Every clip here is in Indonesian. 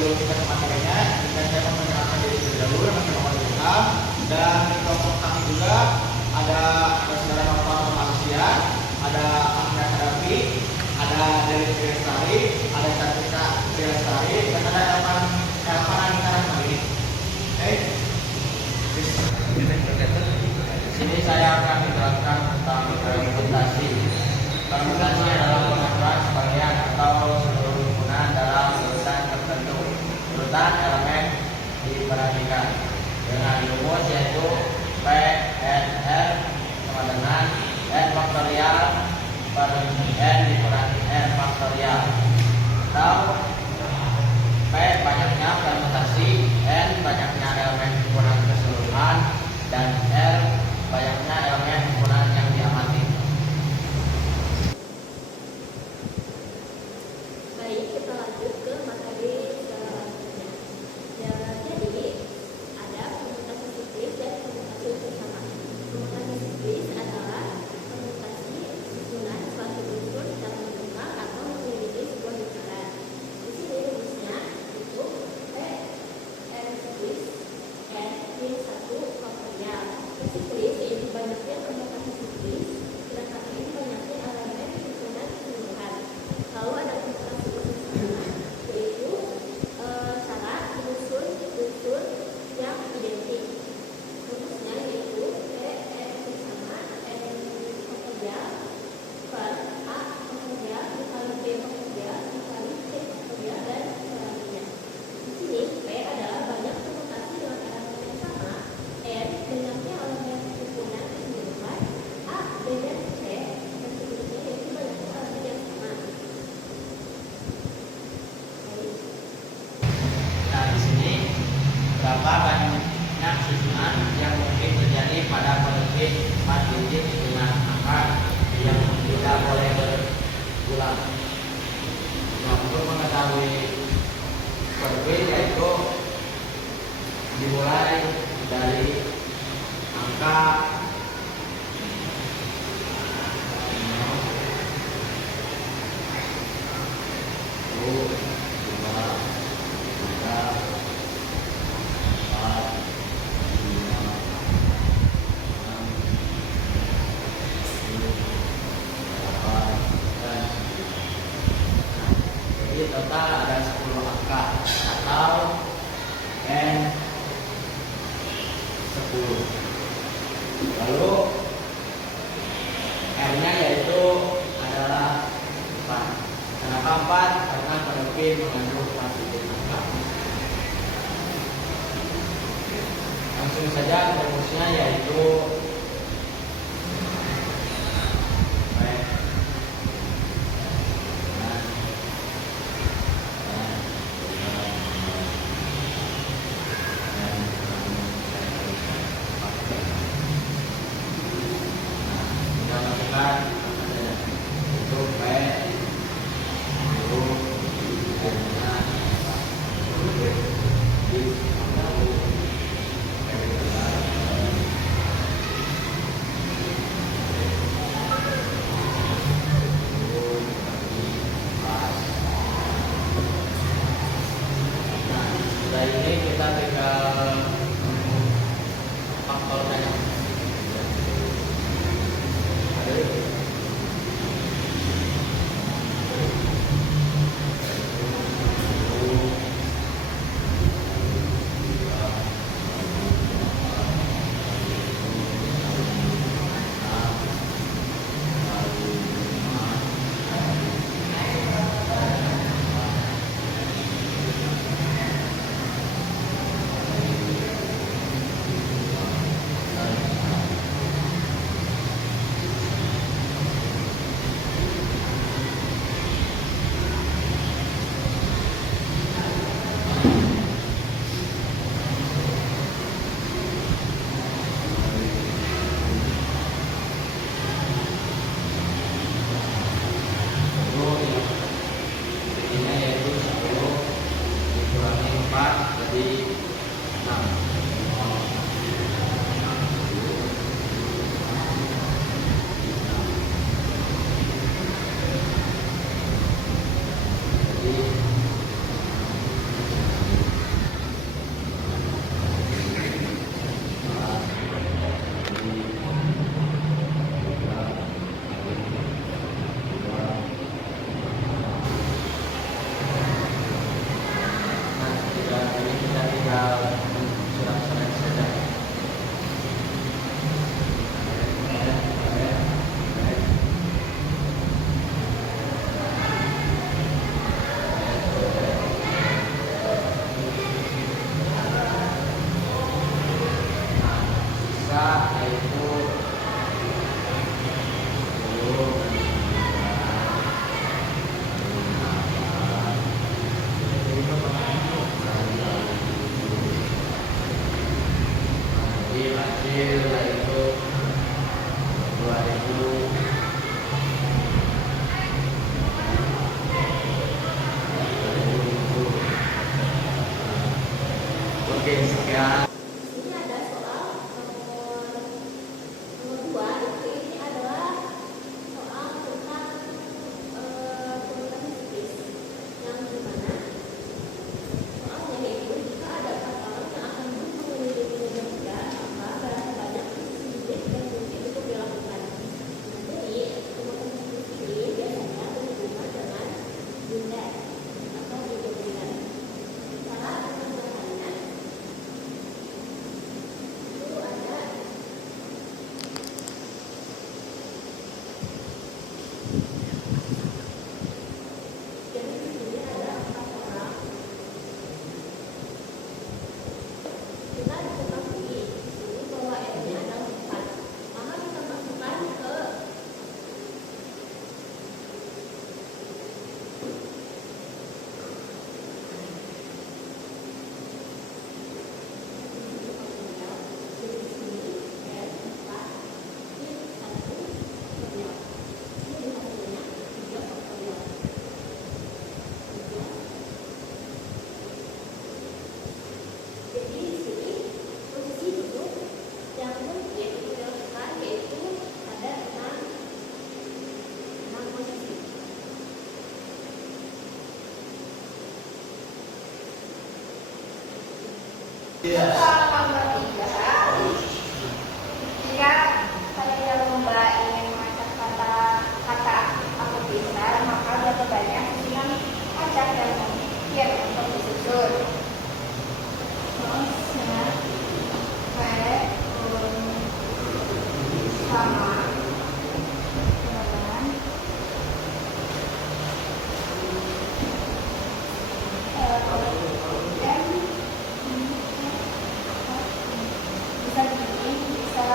sebelum kita ke materinya, kita dapat mengenalkan diri terlebih dahulu dengan Muhammad Ilham. Dan di kelompok kami juga ada saudara Nova Malaysia, ada Ahmad Hadapi, ada Dewi Lestari, ada Cantika Lestari, dan ada Elvan Anita Rahmani. Oke. Di sini saya akan menjelaskan tentang permutasi. Permutasi adalah pengaturan sebagian atau seluruh himpunan dalam urutan tertentu. Urutan elemen diperhatikan dengan rumus yaitu P N R sama dengan N faktorial per N dikurang N faktorial, atau P banyaknya permutasi, N banyaknya elemen himpunan keseluruhan, dan R banyaknya elemen himpunan yang diamati. Baik, kita lanjut ke materi selanjutnya. Ya, jadi ada permutasi siklis dan permutasi bersama. Permutasi siklis adalah permutasi susunan suatu unsur secara mengenal atau memiliki sebuah lingkaran. Di sini rumusnya itu P N siklis N min 1 faktorial. Siklis ini banyaknya permutasi siklis, sedangkan ini banyaknya elemen susunan keseluruhan. Lalu ada permutasi bersama, yaitu syarat unsur yang identik. Rumusnya yaitu P N bersama N faktorial per A faktorial dikali B faktorial dikali C faktorial dan selanjutnya. Di sini P adalah banyak permutasi dengan elemen yang sama, N banyaknya elemen himpunan keseluruhan, A B dan C dan seterusnya yaitu banyaknya elemen yang sama. Baik. Nah, di sini berapa banyak susunan yang mungkin terjadi pada penerbit 4 digit dengan angka yang tidak boleh berulang. Nah, untuk mengetahui penerbit yaitu dimulai dari angka 1, 2, 3, 4, 5, 6, 7, 8, dan 9. Jadi total ada 10 angka atau N 10. Lalu R-nya yaitu adalah 4. Kenapa 4? Karena penerbit mengandung 4 digit angka. Langsung saja rumusnya yaitu P hasil yaitu 2000. Oke, sekian. Ini ada soal nomor 2, ini adalah soal tentang komunikasi psikis yang dimana soalnya yaitu jika ada 4 orang yang akan duduk mengelilingi meja benda, maka berapa banyak subjek dan kunci untuk dilakukan. Jadi komunikasi psikis biasanya berhubungan dengan benda atau meja benda. Cara pengerjaannya itu ada jadi di sini ada 4 orang. Kita diketahui di sini bahwa R-nya adalah 4. Maka kita masukkan ke jadi di sini R4 ini 1 faktorial. Ini hasilnya 3 faktorial. Jadi di sini posisi duduk yang mungkin dilakukan yaitu ada 6 posisi. Soal nomor 3, jika pada lomba ingin mengacak kata aku pintar, maka berapa banyak susunan acak yang mungkin untuk disusun? Terusnya, P sama dengan bisa begini, bisa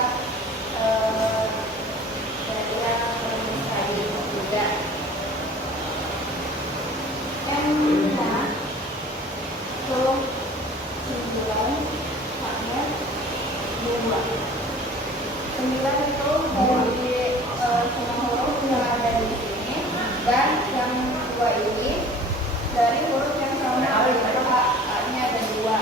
kira-kira rumus tadi juga. M-nya itu 9 hanya 2. 9 itu dari semua huruf yang ada di sini, dan yang 2 ini dari huruf yang sama, yaitu A-nya ada 2.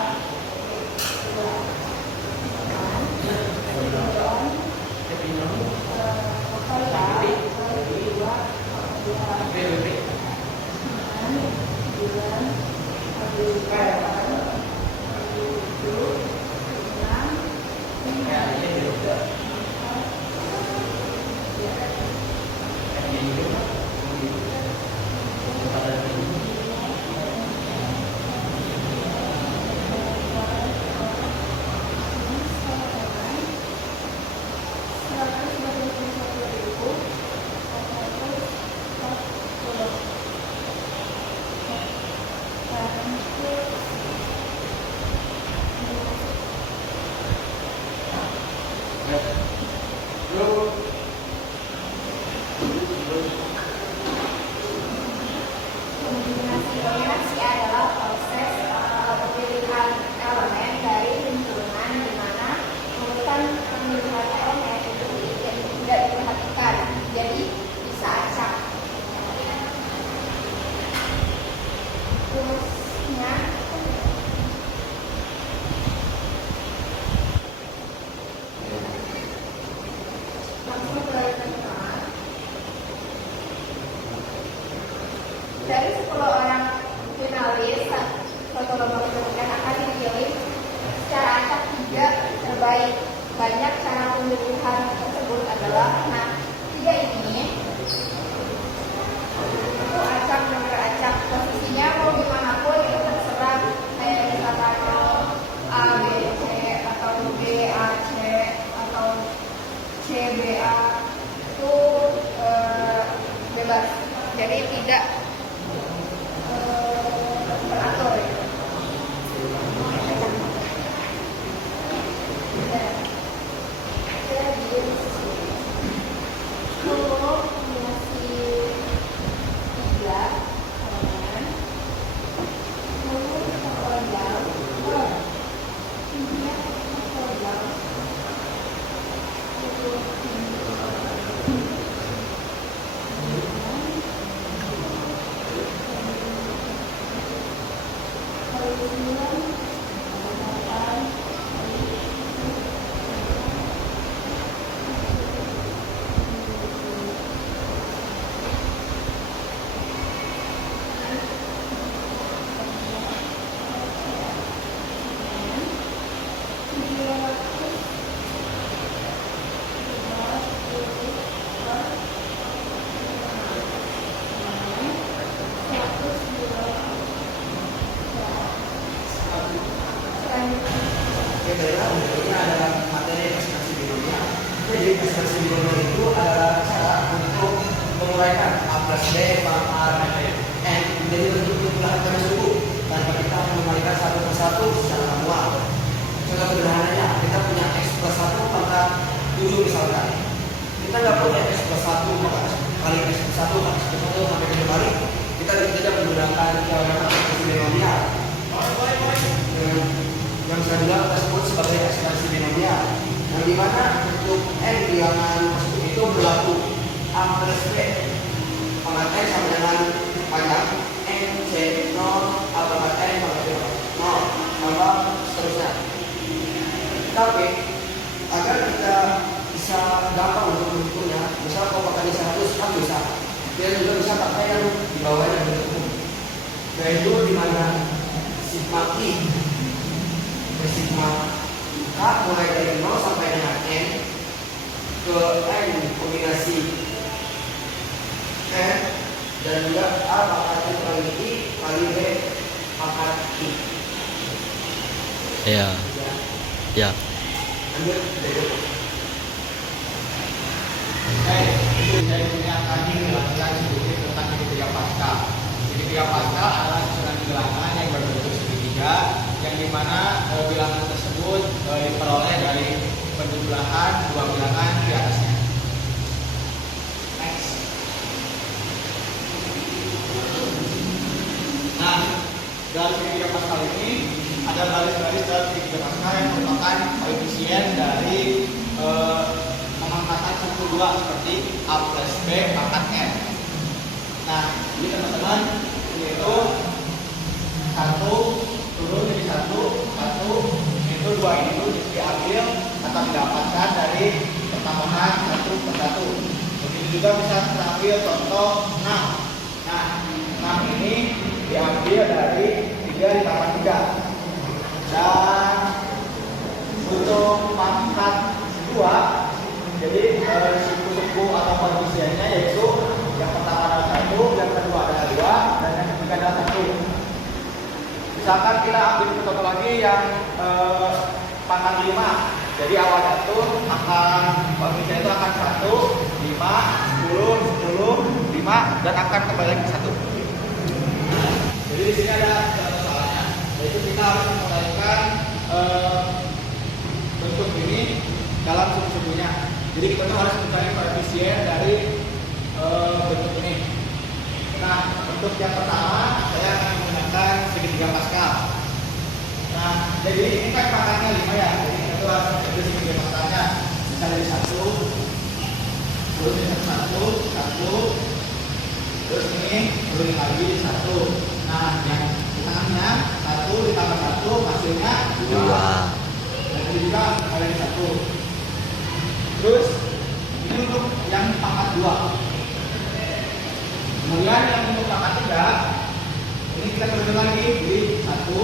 Kombinasi adalah proses pemilihan elemen dari lingkungan di mana urutan pemilihan elemen itu tidak diperhatikan, jadi bisa acak. Terusnya langsung ke pertama. Dari 10 orang finalis foto lomba pendidikan akan dipilih secara acak 3 terbaik. Banyak cara pemilihan tersebut adalah 3 ini itu acak dan beracak. Posisinya mau dimanapun itu terserah, kayak misalkan A B C atau B A C atau C B A itu bebas, jadi tidak teratur ya. Jadi Oke, baiklah, berikutnya adalah materi ekspresi binomial. Jadi ekspresi binomial itu adalah cara untuk menguraikan A plus B pangkat N menjadi bentuk jumlah tersebut tanpa kita mengembalikan satu persatu secara manual. Contoh sederhananya, kita punya X plus 1 pangkat 7 misalkan. Kita nggak punya X plus 1 maka kali X plus 1 kali X plus 1 sampai 7 kali. Kita tidak menggunakan cara ekspresi binomial. Yang saya bilang tersebut sebagai ekspresi binomial, yang dimana untuk N bilangan tersebut itu berlaku A plus B pangkat N sama dengan panjang N C 0 A pangkat N pangkat 0 tambah seterusnya. Tapi agar kita bisa gampang untuk menghitungnya, misal kalau pakai 100 kan bisa, dia juga bisa pakai yang di bawah yang berhitung, yaitu dimana sigma I sigma K mulai dari 0 sampai dengan N ke N kombinasi N dan juga A pangkat I kali I kali B pangkat I. Ya. Ya. Lanjut dari Saya punya tadi menjelaskan sedikit tentang segitiga Pascal. Segitiga Pascal adalah susunan bilangan yang berbentuk segitiga, yang dimana bilangan tersebut diperoleh dari penjumlahan dua bilangan di atasnya. Next. Nah, dalam segitiga Pascal ini ada garis-garis dalam segitiga Pascal yang merupakan koefisien dari pemangkatan suku dua seperti A plus B pangkat N. Nah, ini teman-teman itu 1 turun jadi 1 itu 2 itu diambil atau didapatkan dari pertambahan 1 per 1. Begitu juga bisa terambil contoh 6. Nah, 6 ini diambil dari 3 ditambah 3. Dan untuk pangkat 2 jadi suku-suku atau koefisiennya yaitu yang pertama adalah 1, yang kedua adalah 2, dan yang ketiga adalah 1. Misalkan kita ambil contoh lagi yang pangkat 5. Jadi awalnya itu akan koefisien itu akan 1, 5, 10, 5 dan akan kembali lagi ke 1. Jadi di sini ada soalnya, yaitu kita harus menguraikan bentuk ini dalam suku-sukunya. Jadi kita tuh harus mencari koefisien dari bentuk ini. Nah, untuk yang pertama saya akan menggunakan segitiga Pascal. Nah, jadi ini kan pangkatnya 5 ya. Jadi kita tuh harus mengambil segitiga Pascalnya. Bisa dari 1, terus ini 1, terus ini turun lagi 1. Nah, yang di tengahnya 1 ditambah 1 hasilnya 2. Dan ini juga kali 1. Terus ini untuk yang pangkat 2. Kemudian yang untuk pangkat 3 ini kita turunin lagi jadi 1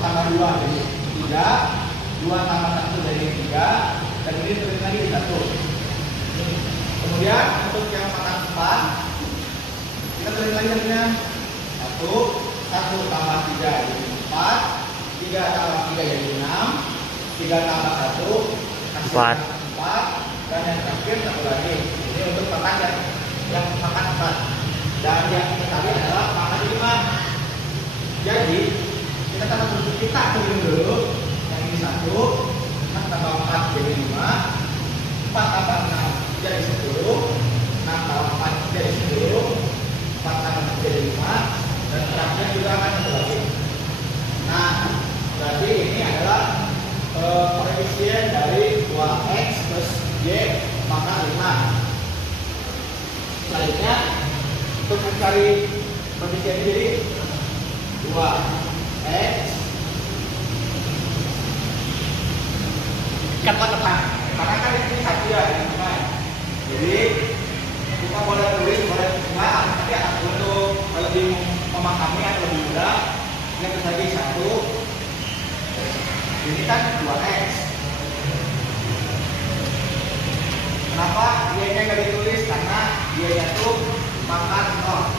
tambah 2 jadi 3, 2 tambah 1 jadi 3, dan ini turunin lagi jadi 1. Kemudian untuk yang pangkat 4 kita turunin lagi hasilnya 1 tambah 3 jadi 4, 3 tambah 3 jadi 6, 3 tambah 1 4. 4, dan yang terakhir 1 lagi. Ini untuk pangkat yang pangkat 4. Dan yang tadi adalah pangkat 5. Jadi kita turunin dulu yang ini 1, 4 tambah 4 jadi 5, 4 tambah 6 jadi 10, 6 tambah 4 jadi 10, 4 tambah 6 jadi 5, dan terakhir juga akan 1 lagi. Nah, berarti ini adalah koefisien dari 2x plus y pangkat 5. Selanjutnya untuk mencari koefisien ini jadi 2x siapa tepat? Karena kan ini satu ya, ini kan. Jadi kita boleh tulis, boleh enggak, tapi untuk lebih memahami atau lebih mudah, kita tulis lagi 1. Ini kan 2x. Kenapa y-nya nggak ditulis? Karena y-nya tuh pangkat 0.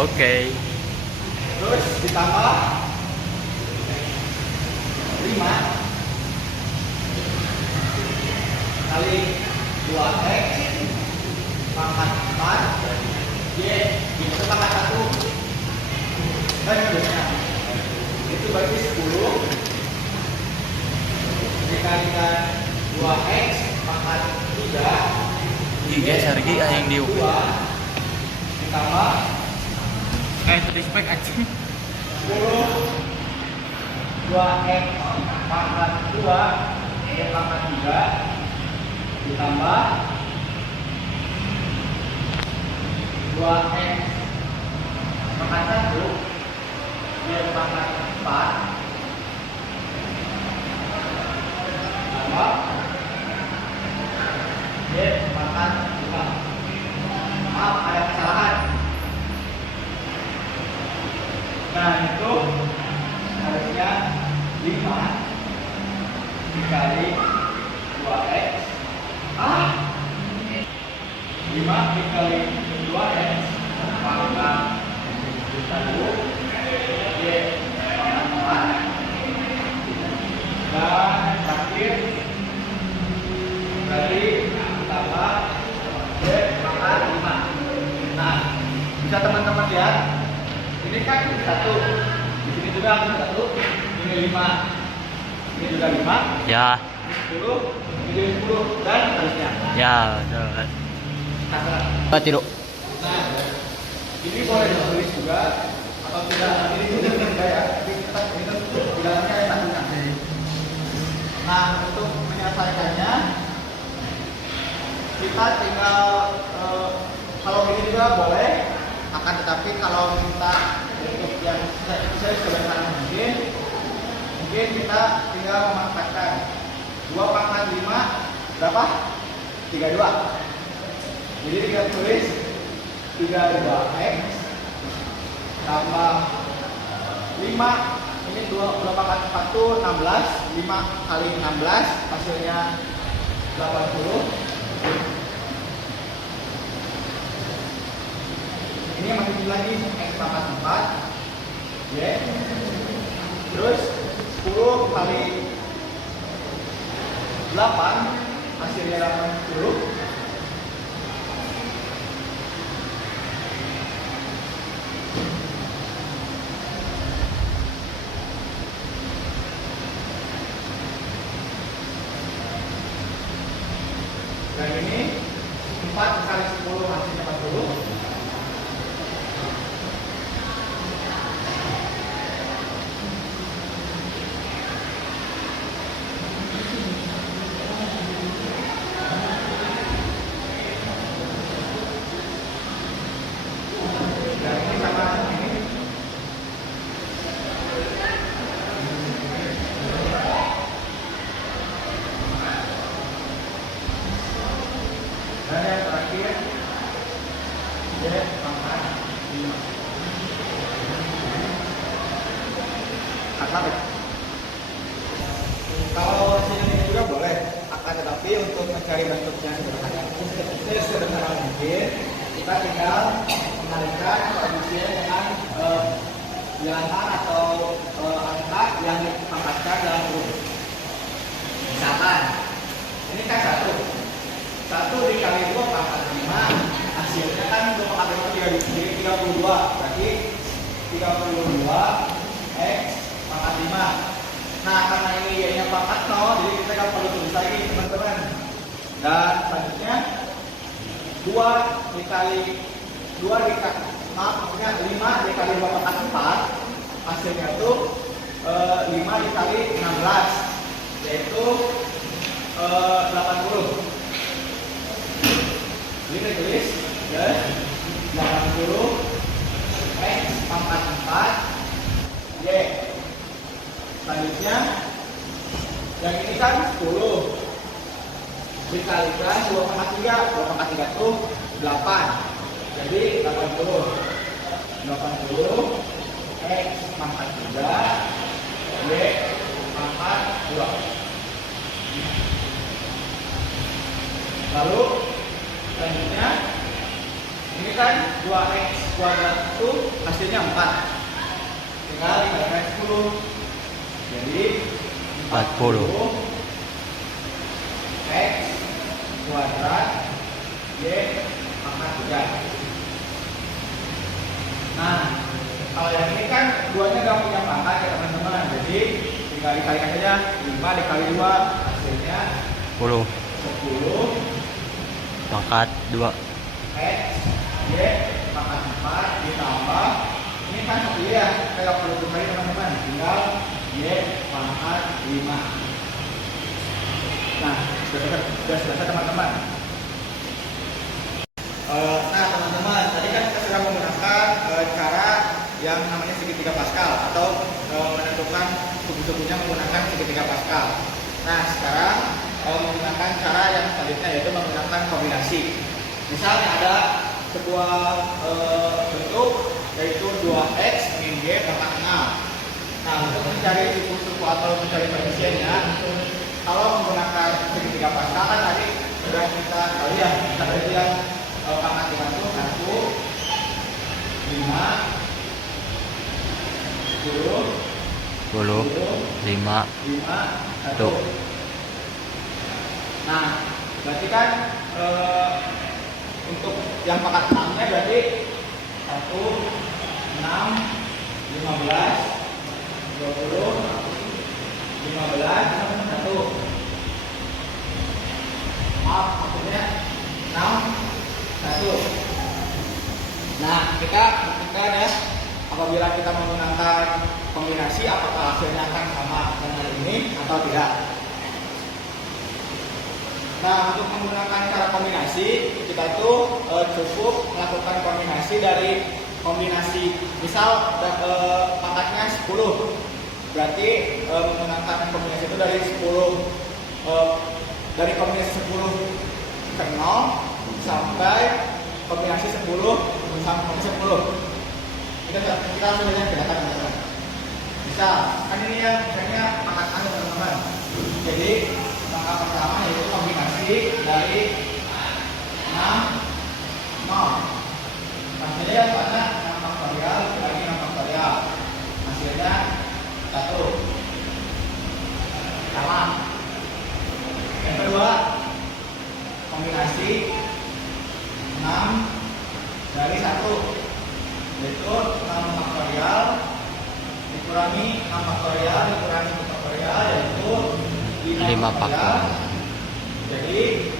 Oke. Terus ditambah 5 kali 2x pangkat 4 y itu pangkat 1 dan seterusnya. Itu berarti 10 dikalikan 2x pangkat 3 Guys, hargi yang di 2 ditambah tadi spek aja. 10 2x pangkat 2 y pangkat 3 ditambah 2x pangkat 1 y pangkat 4 tambah y pangkat 5. Maaf, ada kesalahan. Nah, itu harusnya 5 dikali 2x 5 dikali 2x pangkat 1 y pangkat 4 dan terakhir dari tambah y pangkat 5. Nah, bisa teman-teman lihat ini kan 1, di sini juga 1, ini 5, ini juga 5, Ya, ini 10, ini 10 dan seterusnya. ya, udah. Nah, Tiru. nah, ini boleh ditulis juga atau tidak. Ini juga tidak ya, tapi tetap ini di dalamnya ada tandungan. Nah, untuk menyelesaikannya kita tinggal kalau ini juga boleh, akan tetapi kalau kita untuk yang saya sederhana mungkin kita tinggal memanfaatkan 2 pangkat 5 berapa? 32. Jadi kita tulis 32x tambah 5, ini 2 pangkat 4 itu 16, 5 kali 16 hasilnya 80. Ini masih lagi x pangkat 4 y terus 10 kali 8 hasilnya 80. Dan ini 4 kali 10 hasilnya 40. Dan yang terakhir y pangkat 5. Akan kalau sini juga boleh, akan tetapi untuk mencari bentuk yang sederhana mungkin kita tinggal mengalihkan koefisien dengan bilangan atau angka yang ditempatkan dalam huruf. Misalkan ini kan 1 dikali 2 pangkat 5 hasilnya kan 2 pangkat 5 jadi 32, berarti 32 x pangkat 5. Nah, karena ini y-nya pangkat 0, jadi kita nggak perlu tulis lagi teman-teman. Dan selanjutnya 5 dikali 2 pangkat 4 hasilnya itu 5 dikali 16 yaitu 80. Jadi kita tulis ya 80 x pangkat 4 y. Selanjutnya kan 10 dikalikan 2 pangkat 3. 2 pangkat 3 itu 8. Jadi 80 X pangkat 3 Y pangkat 2. Lalu selanjutnya ini kan 2x kuadrat itu hasilnya 4. Tinggal dikalikan 10. Jadi 40 X kuadrat Y pangkat 3. Nah, kalau yang ini kan duanya gak punya pangkat ya teman-teman. Jadi tinggal dikalikan saja. 5 dikali 2 hasilnya 10 10 pangkat 2 X Y pangkat 4 ditambah ini kan 1 ya, kayak perlu dikali teman-teman, tinggal Y pangkat 5. Nah, sudah selesai teman-teman. Nah teman-teman, tadi kan kita sudah menggunakan cara yang namanya segitiga Pascal atau menentukan suku-sukunya menggunakan segitiga Pascal. Nah sekarang menggunakan cara yang selanjutnya yaitu menggunakan kombinasi. Misalnya ada sebuah bentuk yaitu 2x min y pangkat 6. Nah untuk mencari suku-suku atau mencari koefisiennya, kalau menggunakan segitiga Pascal kan tadi sudah kita tahu ya, kita lihat pangkat 5 itu 1, 5, 10, 5 1. Nah, berarti kan untuk yang pangkat 6-nya berarti 1, 6, 15, 20, 15, 1. Maaf, maksudnya 6, 1. Nah, kita buktikan ya, apabila kita menggunakan kombinasi apakah hasilnya akan sama dengan ini atau tidak. Nah, untuk menggunakan cara kombinasi, kita itu cukup melakukan kombinasi dari kombinasi. Misal pangkatnya 10, berarti menggunakan kombinasi itu dari 10 dari kombinasi 10 ke 0 sampai kombinasi 10 sampai 10. Kita langsung lihat kelihatan teman-teman. Misal, kan ini ya, misalnya pangkat anu teman-teman. Jadi pangkat pertama yaitu kombinasi dari 6, 0. Hasilnya mana? 6 faktorial dibagi 6 faktorial. Hasilnya 1. Sama. Yang kedua, kombinasi 6 dari 1, yaitu 6 faktorial dikurangi 6 faktorial dikurangi 1 faktorial, yaitu 5 faktorial. Jadi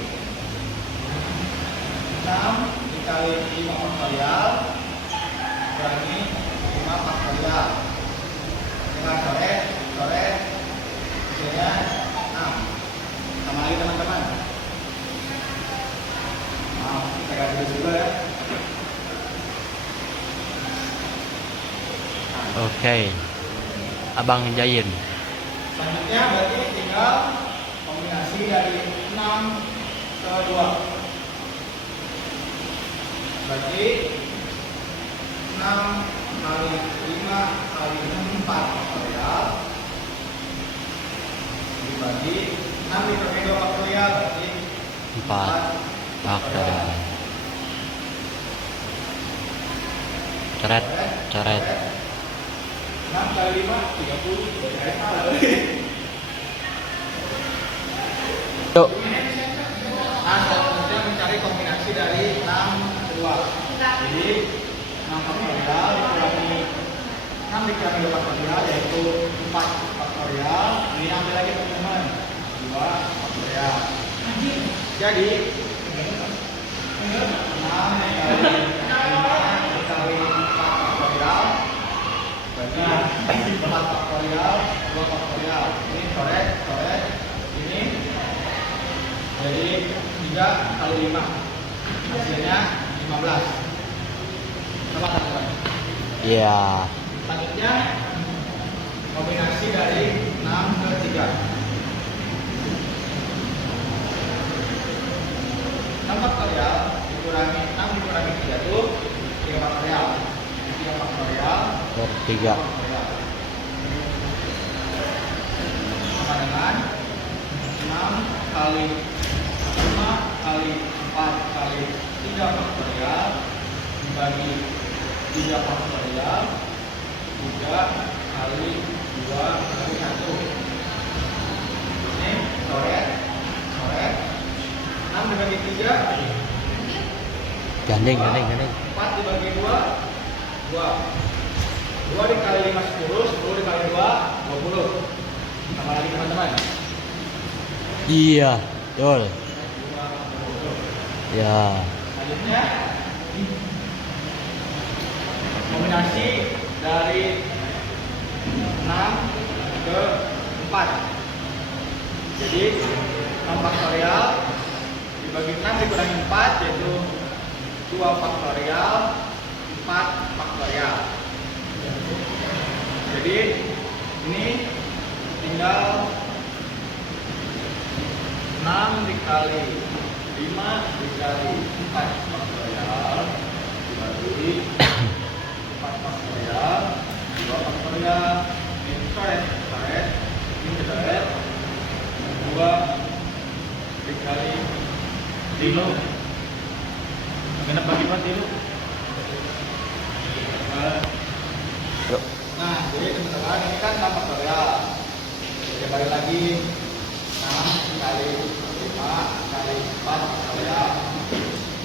6 dikali 5 faktorial dikurangi 5 faktorial. Dengan coret hasilnya 6. Sama lagi teman-teman. Maaf, kita ganti dulu ya. Oke. Abang Jayin. Selanjutnya berarti tinggal kombinasi dari 6 ke 2. Berarti 6 kali 5 kali 4 faktorial dibagi 6 dibagi 2 faktorial berarti 4 faktorial. Coret. 6 kali 5 30 dari mana lagi? Yuk. Nah, selanjutnya mencari kombinasi dari 6 ke 2. Jadi 6 faktorial dikurangi 6 dikurangi 2 faktorial yaitu 4 faktorial. Ini ambil lagi teman-teman 2 faktorial. Jadi 6 dikali 5 dikali 4 faktorial berarti 4 faktorial 2 faktorial. Ini coret ini jadi 3 kali 5 hasilnya 15. Coba teman-teman. Iya. Selanjutnya kombinasi dari 6 ke 3. 6 faktorial dikurangi 6 dikurangi 3 itu 3 faktorial. 3 faktorial Per 3. faktorial. Sama dengan 6 kali 5 kali 4 kali 3 faktorial dibagi 3 faktorial 3 kali 2 kali 1. Ini coret 6 dibagi 3 Gandeng. 4 dibagi 2 2 dikali 5 10 10 dikali 2 20. Tambah lagi teman-teman. Iya, betul. 20. Ya. Selanjutnya kombinasi dari 6 ke 4. Jadi 6 faktorial dibagi 6 dikurangi 4 yaitu 2 faktorial 4 faktorial. Jadi ini tinggal 6 dikali 5 dikali 4 faktorial dibagi 4 faktorial 2 faktorial ini coret ini coret 2 dikali 5 genap bagi 4 dulu. Yuk. Nah, jadi teman-teman ini kan 6 faktorial. Jadi balik lagi 6 kali 5 kali 4 faktorial.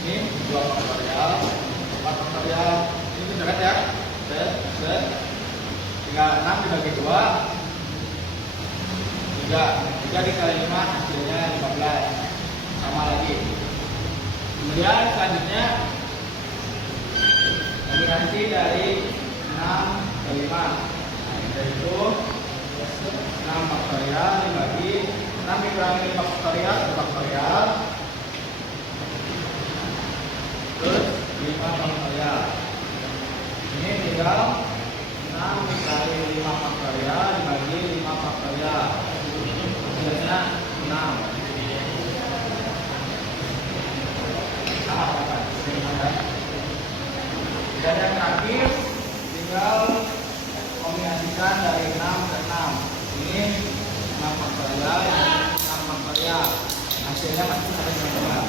Ini 2 faktorial, 4 faktorial. Ini dekat ya. Set. Tinggal 6 dibagi 2. 3 dikali 5 hasilnya 15. Sama lagi. Kemudian selanjutnya kombinasi dari 6 ke 5 yaitu 6 faktorial dibagi 6 dikurangi 5 faktorial 1 faktorial terus 5 faktorial. Ini tinggal 6 dikali 5 faktorial dibagi 5 faktorial hasilnya 6. Dan yang terakhir tinggal kombinasikan dari 6 ke 6. Ini 6 faktorial, 6 faktorial. Hasilnya masih sampai 9.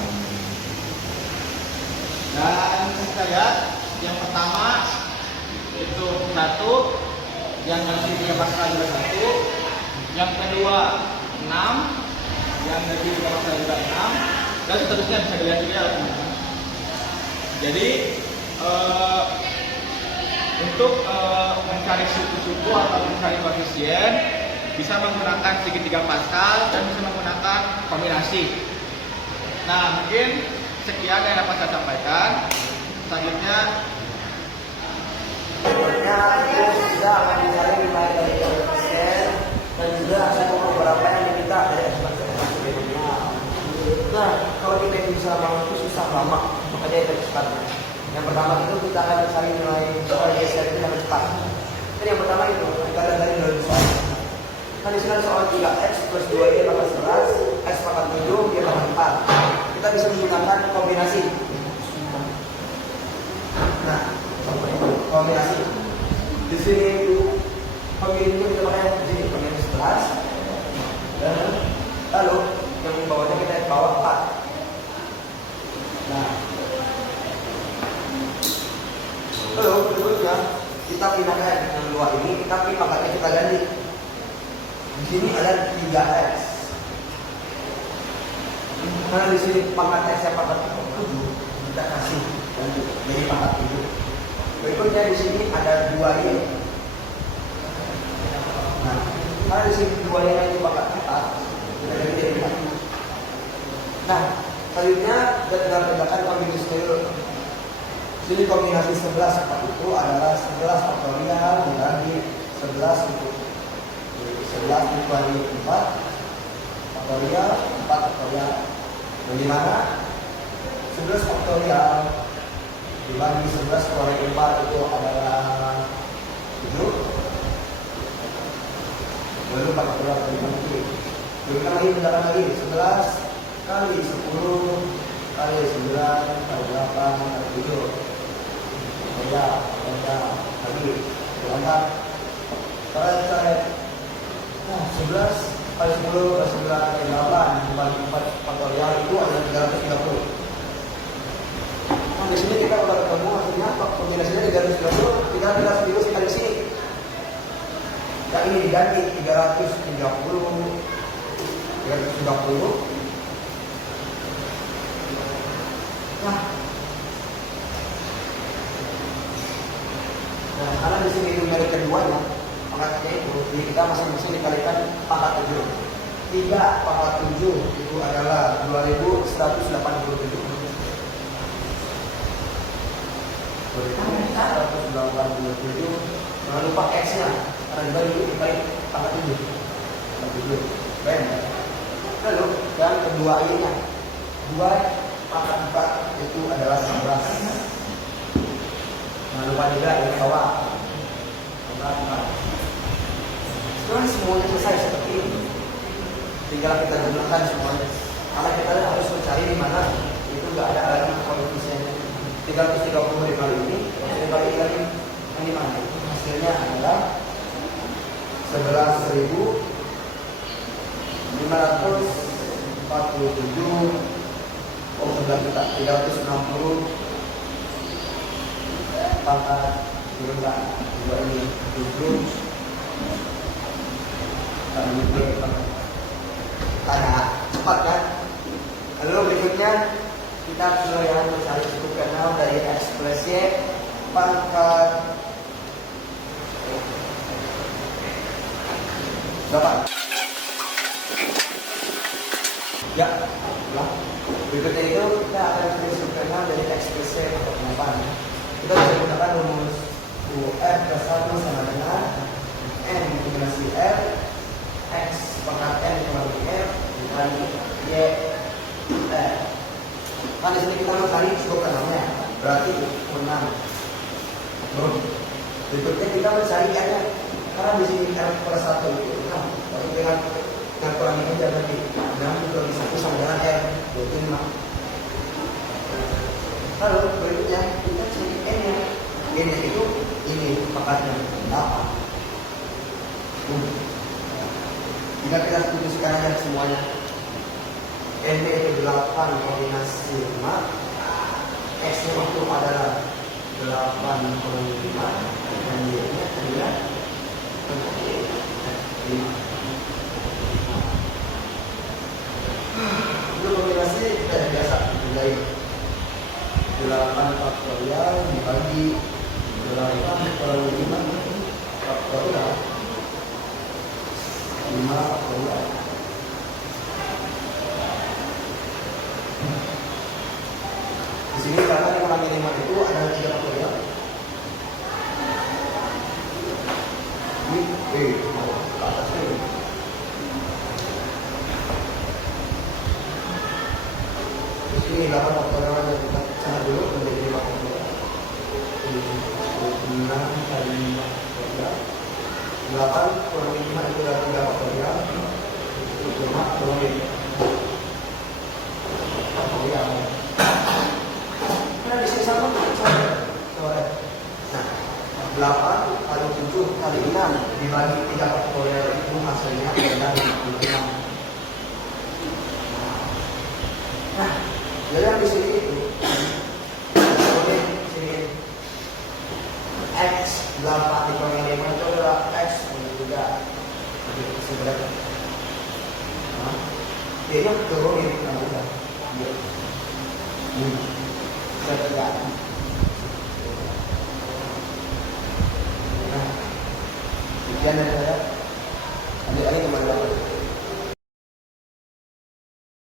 Dan kita lihat yang pertama itu 1, yang dari 3 Pascal juga 1, yang kedua 6, yang dari 3 Pascal juga 6, dan seterusnya bisa dilihat juga ya teman-teman. Jadi untuk mencari suku-suku atau mencari koefisien bisa menggunakan segitiga Pascal dan bisa menggunakan kombinasi. Nah, mungkin sekian yang dapat saya sampaikan. Selanjutnya itu sudah akan dicari nilai dari koefisien dan juga ada beberapa yang diminta dari ekspresi binomial. Nah, kalau kita bisa bangun itu susah lama, makanya kita cepat. Yang pertama itu kita akan mencari nilai soal geser itu dengan cepat. Jadi yang pertama itu kita lihat dari nilai soal. Nah, di sini ada soal 3x plus 2y tambah 11, x pangkat 7, y pangkat 4. Kita bisa menggunakan kombinasi. Nah, kombinasi. Di sini kombinasi kita pakai di sini kombinasi 11. Dan lalu yang di bawahnya kita bawa 4. Nah, lalu berikutnya kita pindahkan yang dua ini, tapi pangkatnya kita ganti. Di sini ada 3x. Karena di sini pangkat x yang pangkat 7, kita kasih ganti jadi pangkat 7. Berikutnya di sini ada 2y. Nah, karena di sini 2y itu pangkat 4, kita ganti jadi 4. Nah, selanjutnya kita tinggal pindahkan kombinasi dulu. Jadi kombinasi 11 itu adalah 11 faktorial dibagi 11 untuk 11 dibagi 4 faktorial 4 faktorial. Bagaimana? 11 faktorial dibagi 11 kurangi 4 itu adalah 7. Lalu 4 faktorial dibagi. Berikan lagi, 11 kali 10 kali 9 kali 8 kali 7. Beda lagi berangkat. Coret. Nah, 11 kali 10 kali 9 kali 8 dibagi 4 faktorial itu adalah 330. Nah, di sini kita udah ketemu hasilnya kombinasinya 330, tinggal kita pilih kali sini. Nah, ini diganti 330. Nah, karena di sini numerik keduanya pangkatnya itu, jadi kita masing-masing dikalikan pangkat 7. 3 pangkat 7 itu adalah 2187. 2187. Jangan lupa X-nya, karena dibagi pangkat 7. Lalu yang kedua ini 2 pangkat 4 itu adalah 11. Jangan lupa juga ini bawah. Sekarang semuanya selesai seperti ini. Tinggal kita gunakan semuanya. Karena kita harus mencari di mana itu nggak ada lagi koefisiennya. 330 kali ini, kali yang di mana? Hasilnya adalah 11.547. Oh, sudah kita 360 pangkat turunkan 2 ini 7 kali ada cepat kan. Lalu berikutnya kita yang mencari cukup kenal dari ekspresi pangkat 8. Ya, berikutnya itu kita akan mencari cukup kenal dari ekspresi pangkat 8. Kita bisa gunakan rumus UF plus 1 sama dengan N kombinasi F X pangkat N dikali F dikali Y F. Nah, di sini kita mencari cukup kenalnya, berarti 6. Berikutnya kita mencari N-nya, karena di sini F plus 1 itu 6. Tapi dengan kurang ini aja berarti 6 dikali 1 sama dengan R, yaitu 5. Lalu berikutnya kita cari N-nya. N-nya itu ini pangkatnya 8. Jika kita putuskan aja semuanya, N-nya itu 8 kombinasi 5, X-nya itu adalah 8 kurang 5, dan Y-nya adalah 5. Itu kombinasi kita biasa mulai 8 faktorial dibagi 8 kurang 5 faktorial 5 faktorial. Di sini karena yang kurang 5 itu adalah 3 faktorial. Ini ke atasnya ini. Di sini 8 faktorial yang kita sana dulu menjadi 5 faktorial. 6 kali 5 faktorial. 8 kurang 5 itu adalah 3 faktorial. 5 kurang 5 faktorial. Karena di sini sama coret. Nah, 8 kali 7 kali 6 dibagi 3 faktorial itu hasilnya adalah 56. Nah, jadi yang di sini itu boleh sini X 8 dikali 5 itu adalah X juga sebenarnya. Nah, jadi yang turunin kan udah. Sebenarnya. Nah, sekian dari saya. Adik-adik kembali